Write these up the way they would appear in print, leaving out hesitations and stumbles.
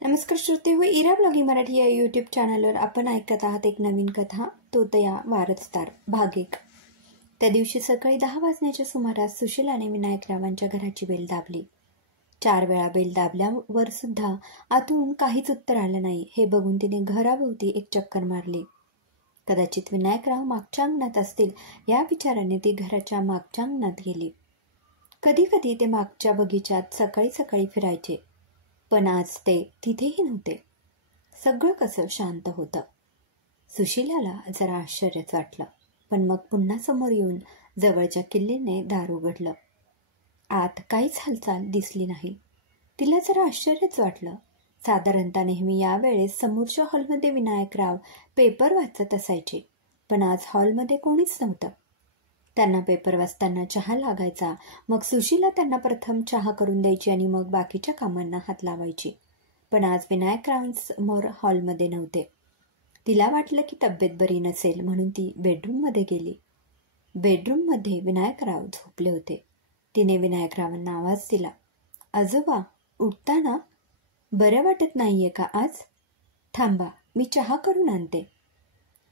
नमस्कार श्रोते हो, इरा ब्लॉगिंग मराठी या यूट्यूब चॅनलवर आपण ऐकत आहात एक नवीन कथा, तोतया वारसदार भाग 1. त्या दिवशी सकाळी 10 वाजण्याच्या सुमारास सुशीलाने विनायकरावांच्या घराची बेल दाबली. 4 वेळा बेल दाबल्यावर सुद्धा आतून काहीच उत्तर आलं नाही. हे बघून तिने घराभोवती एक चक्कर मारली. कदाचित विनायकराव मागच्या अंगणात असतील या विचाराने ती घराच्या मागच्या अंगणात गेली. कधी कधी ते मागच्या बगीच्यात सकाळी सकाळी फिरायचे, पण आज ते तिथेही नव्हते. सगळं कसं शांत होतं. सुशीलाला जरा आश्चर्यच वाटलं, पण मग पुन्हा समोर येऊन जवळच्या किल्लीने दार उघडलं. आत काहीच हालचाल दिसली नाही. तिला जरा आश्चर्यच वाटलं. साधारणतः नेहमी या वेळेस समोरच्या हॉलमध्ये विनायकराव पेपर वाचत असायचे, पण आज हॉलमध्ये कोणीच नव्हतं. त्यांना पेपर वाचताना चहा लागायचा. मग सुशीला त्यांना प्रथम चहा करून द्यायची आणि मग बाकीच्या कामांना हात लावायची. पण आज विनायकरावांसमोर हॉलमध्ये नव्हते. तिला वाटलं की तब्येत बरी नसेल, म्हणून ती बेडरूममध्ये गेली. बेडरूममध्ये विनायकराव झोपले होते. तिने विनायकरावांना आवाज दिला, आजोबा उठता ना? बरं वाटत नाहीये का आज? थांबा, मी चहा करून आणते.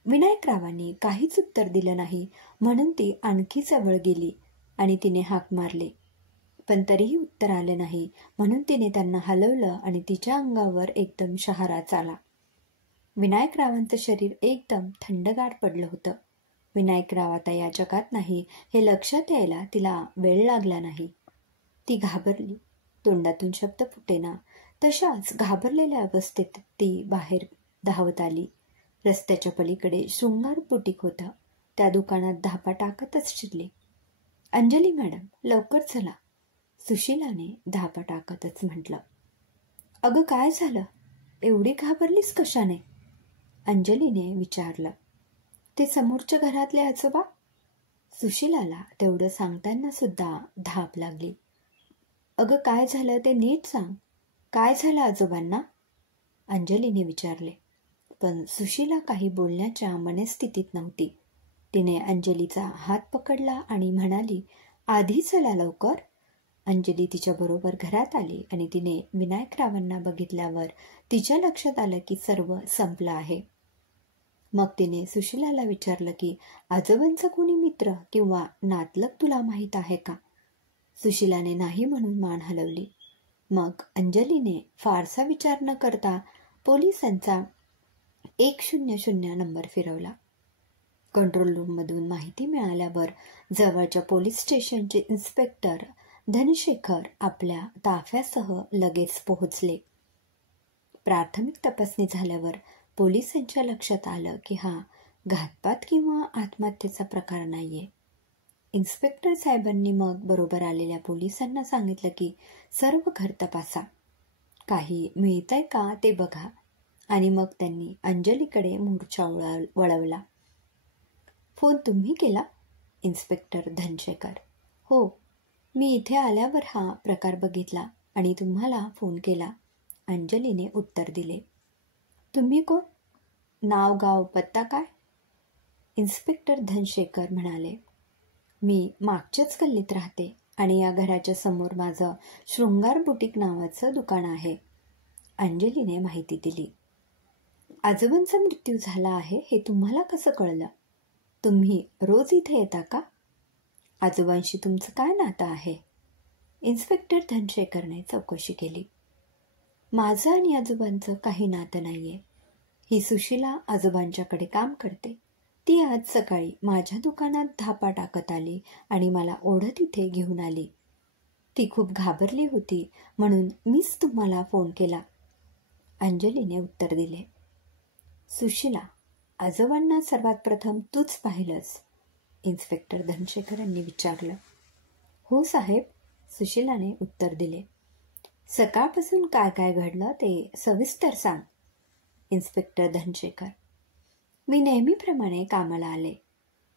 विनायकरावांनी काहीच उत्तर दिलं नाही, म्हणून ती आणखी जवळ गेली आणि तिने हाक मारली. पण तरीही उत्तर आलं नाही, म्हणून तिने त्यांना हलवलं आणि तिच्या अंगावर एकदम शहाराच आला. विनायकरावांचं शरीर एकदम थंडगार पडलं होतं. विनायकराव आता या जगात नाही हे लक्षात यायला तिला वेळ लागला नाही. ती घाबरली. तोंडातून शब्द फुटेना. तशाच घाबरलेल्या अवस्थेत ती बाहेर धावत आली. रस्त्याच्या पलीकडे शृंगार बुटीक होतं. त्या दुकानात धापा टाकतच शिरली. अंजली मॅडम, लवकर चला, सुशीलाने धापा टाकतच म्हटलं. अगं काय झालं? एवढी घाबरलीस कशाने? अंजलीने विचारलं. ते समोरच्या घरातले आजोबा. सुशीलाला तेवढं सांगताना सुद्धा धाप लागली. अगं काय झालं ते नीट सांग. काय झालं आजोबांना? अंजलीने विचारले. पण सुशीला काही बोलण्याच्या मनस्थितीत नव्हती. तिने अंजलीचा हात पकडला आणि म्हणाली, आधी चला लवकर. अंजली तिच्याबरोबर घरात आली आणि तिने विनायकरावांना बघितल्यावर तिच्या लक्षात आलं की सर्व संपलं आहे. मग तिने सुशीलाला विचारलं की आजोबांचा कोणी मित्र किंवा नातलग तुला माहीत आहे का? सुशीलाने नाही म्हणून मान हलवली. मग अंजलीने फारसा विचार न करता पोलिसांचा 100 नंबर फिरवला. कंट्रोल रूममधून माहिती मिळाल्यावर जवळच्या पोलीस स्टेशनचे इन्स्पेक्टर धनशेखर आपल्या ताफ्यासह लगेच पोहोचले. प्राथमिक तपासणी झाल्यावर पोलिसांच्या लक्षात आलं की हा घातपात किंवा आत्महत्येचा प्रकार नाहीये. इन्स्पेक्टर साहेबांनी मग बरोबर आलेल्या पोलिसांना सांगितलं की सर्व घर तपासा, काही मिळतंय का ते बघा. आणि मग त्यांनी अंजलीकडे मोर्चा वळवला. फोन तुम्ही केला? इन्स्पेक्टर धनशेखर. हो, मी इथे आल्यावर हा प्रकार बघितला आणि तुम्हाला फोन केला, अंजलीने उत्तर दिले. तुम्ही कोण? नाव गाव पत्ता काय? इन्स्पेक्टर धनशेखर म्हणाले. मी मागच्याच गल्लीत राहते आणि या घराच्या समोर माझं शृंगार बुटीक नावाचं दुकान आहे, अंजलीने माहिती दिली. आजोबांचा मृत्यू झाला आहे हे तुम्हाला कसं कळलं? तुम्ही रोज इथे येता का? आजोबांशी तुमचं काय नातं आहे? इन्स्पेक्टर धनशेखरने चौकशी केली. माझं आणि आजोबांचं काही नातं नाहीये. ही सुशीला आजोबांच्याकडे काम करते. ती आज सकाळी माझ्या दुकानात धापा टाकत आली आणि मला ओढत इथे घेऊन आली. ती खूप घाबरली होती, म्हणून मीच तुम्हाला फोन केला, अंजलीने उत्तर दिले. सुशीला, आजोबांना सर्वात प्रथम तूच पाहिलंस? इन्स्पेक्टर धनशेखरांनी विचारलं. हो साहेब, सुशीलाने उत्तर दिले. सकाळपासून काय काय घडलं ते सविस्तर सांग, इन्स्पेक्टर धनशेखर. मी नेहमीप्रमाणे कामाला आले.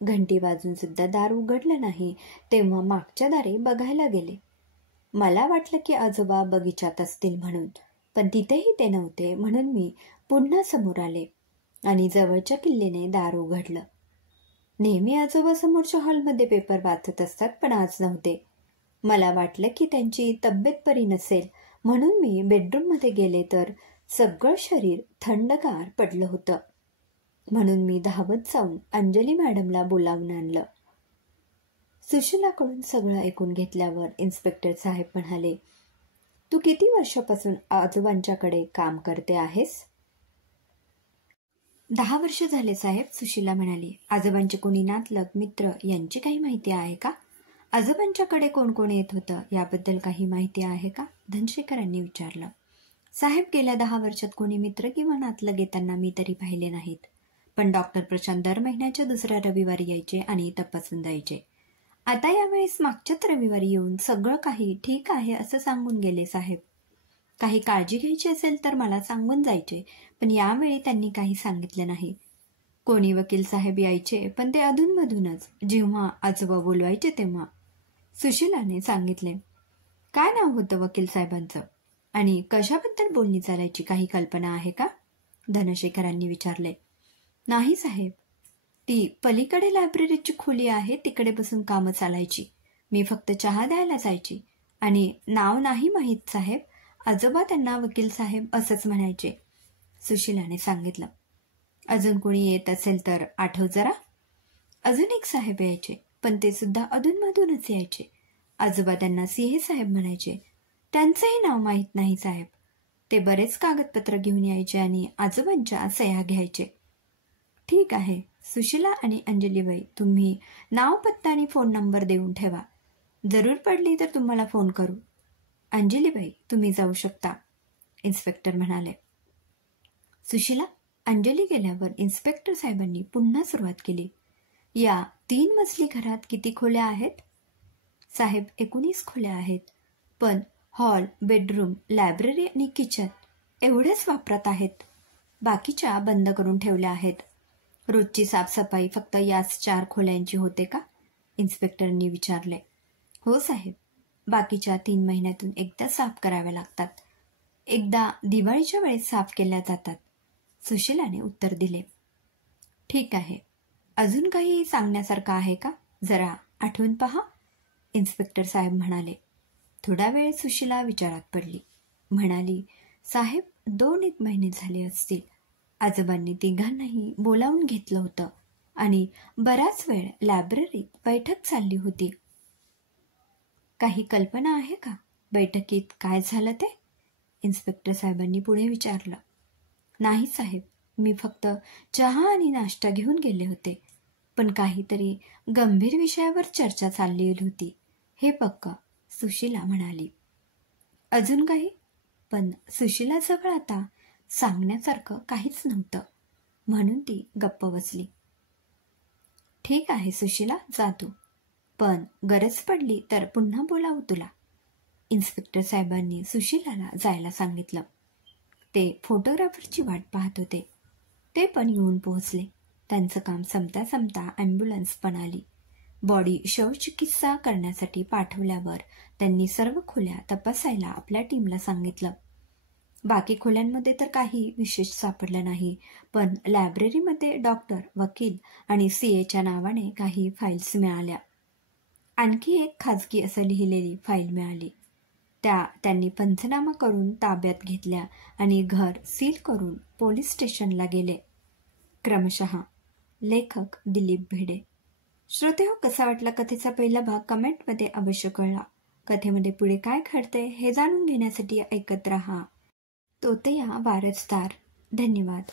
घंटी वाजून सुद्धा दार उघडलं नाही तेव्हा मागच्या दारी बघायला गेले. मला वाटलं की आजोबा बगीचात असतील म्हणून, पण तिथेही ते नव्हते, म्हणून मी पुन्हा समोर आले आणि जवळच्या किल्लीने दार उघडलं. नेहमी आजोबा समोरच्या हॉलमध्ये पेपर वाचत असतात, पण आज नव्हते. मला वाटलं की त्यांची तब्येत बरी नसेल, म्हणून मी बेडरूममध्ये गेले तर सगळं शरीर थंडगार पडलं होतं. म्हणून मी धावत जाऊन अंजली मॅडमला बोलावून आणलं. सुशीलाकडून सगळं ऐकून घेतल्यावर इन्स्पेक्टर साहेब म्हणाले, तू किती वर्षापासून आजोबांच्याकडे काम करते आहेस? 10 वर्ष झाले साहेब, सुशीला म्हणाली. आजोबांचे कोणी नातलग मित्र यांची काही माहिती आहे का? आजोबांच्याकडे कोण कोण येत होतं याबद्दल काही माहिती आहे का? धनशेखरांनी विचारलं. साहेब, गेल्या 10 वर्षात कोणी मित्र किंवा नातलग येताना मी तरी पाहिले नाहीत. पण डॉक्टर प्रशांत दर महिन्याच्या दुसऱ्या रविवारी यायचे आणि तपासून जायचे. आता यावेळेस मागच्याच रविवारी येऊन सगळं काही ठीक आहे असं सांगून गेले साहेब. काही काळजी घ्यायची असेल तर मला सांगून जायचे, पण यावेळी त्यांनी काही सांगितले नाही. कोणी वकील साहेब यायचे, पण ते अधूनमधूनच, जेव्हा आजोबा बोलवायचे तेव्हा. सुशीलाने सांगितले. काय नाव होतं वकील साहेबांचं आणि कशाबद्दल बोलणी चालायची, काही कल्पना आहे का? धनशेखरांनी विचारले. नाही साहेब, ती पलीकडे लायब्ररीची खोली आहे, तिकडे बसून कामं चालायची. मी फक्त चहा द्यायला जायची आणि नाव नाही माहीत साहेब. आजोबा त्यांना वकील साहेब असंच म्हणायचे, सुशीलाने सांगितलं. अजून कोणी येत असेल तर आठव जरा. अजून एक साहेब यायचे, पण ते सुद्धा अधूनमधूनच यायचे. आजोबा त्यांना सीए साहेब म्हणायचे. त्यांचंही नाव माहीत नाही साहेब. ते बरेच कागदपत्र घेऊन यायचे आणि आजोबांच्या सह्या घ्यायचे. ठीक आहे सुशीला आणि अंजलीबाई, तुम्ही नाव, पत्ता आणि फोन नंबर देऊन ठेवा. जरूर पडली तर तुम्हाला फोन करू. अंजलीबाई, तुम्ही जाऊ शकता, इन्स्पेक्टर म्हणाले. सुशीला, अंजली गेल्यावर इन्स्पेक्टर साहेबांनी पुन्हा सुरुवात केली. या 3 मजली घरात किती खोल्या आहेत? साहेब, 19 खोल्या आहेत, पण हॉल, बेडरूम, लायब्ररी आणि किचन एवढेच वापरात आहेत. बाकीच्या बंद करून ठेवल्या आहेत. रोजची साफसफाई फक्त याच 4 खोल्यांची होते का? इन्स्पेक्टरनी विचारले. हो साहेब, बाकीच्या 3 महिन्यातून एकदा साफ कराव्या लागतात. एकदा दिवाळीच्या वेळेस साफ केल्या जातात, सुशीलाने उत्तर दिले. ठीक आहे, अजून काही सांगण्यासारखं आहे का? जरा आठवून पहा, इन्स्पेक्टर साहेब म्हणाले. थोडा वेळ सुशीला विचारात पडली. म्हणाली, साहेब, 2-1 महिने झाले असतील. आजोबांनी तिघांनाही बोलावून घेतलं होतं आणि बराच वेळ लायब्ररीत बैठक चालली होती. काही कल्पना आहे का बैठकीत काय झालं ते? इन्स्पेक्टर साहेबांनी पुढे विचारलं. नाही साहेब, मी फक्त चहा आणि नाश्ता घेऊन गेले होते, पण काहीतरी गंभीर विषयावर चर्चा चालली होती, हे पक्का, सुशीला म्हणाली. अजून काही? पण सुशीलाजवळ आता सांगण्यासारखं काहीच नव्हतं, म्हणून ती गप्प बसली. ठीक आहे सुशीला, जा तू, पण गरज पडली तर पुन्हा बोलावू तुला, इन्स्पेक्टर साहेबांनी सुशीलाला जायला सांगितलं. ते फोटोग्राफरची वाट पाहत होते. ते पण येऊन पोहोचले. त्यांचं काम संपता संपता ॲम्ब्युलन्स पण आली. बॉडी शवचिकित्सा करण्यासाठी पाठवल्यावर त्यांनी सर्व खोल्या तपासायला आपल्या टीमला सांगितलं. बाकी खोल्यांमध्ये तर काही विशेष सापडलं नाही, पण लायब्ररीमध्ये डॉक्टर, वकील आणि सीएच्या नावाने काही फाईल्स मिळाल्या. आणखी एक खाजगी असं लिहिलेली फाईल मिळाली. त्यांनी पंचनामा करून ताब्यात घेतल्या आणि घर सील करून पोलीस स्टेशनला गेले. क्रमशः लेखक दिलीप भिडे. श्रोतेहो, कसा वाटला कथेचा पहिला भाग कमेंटमध्ये अवश्य कळवा. कथेमध्ये पुढे काय घडते हे जाणून घेण्यासाठी ऐकत रहा तोतया वारसदार. धन्यवाद.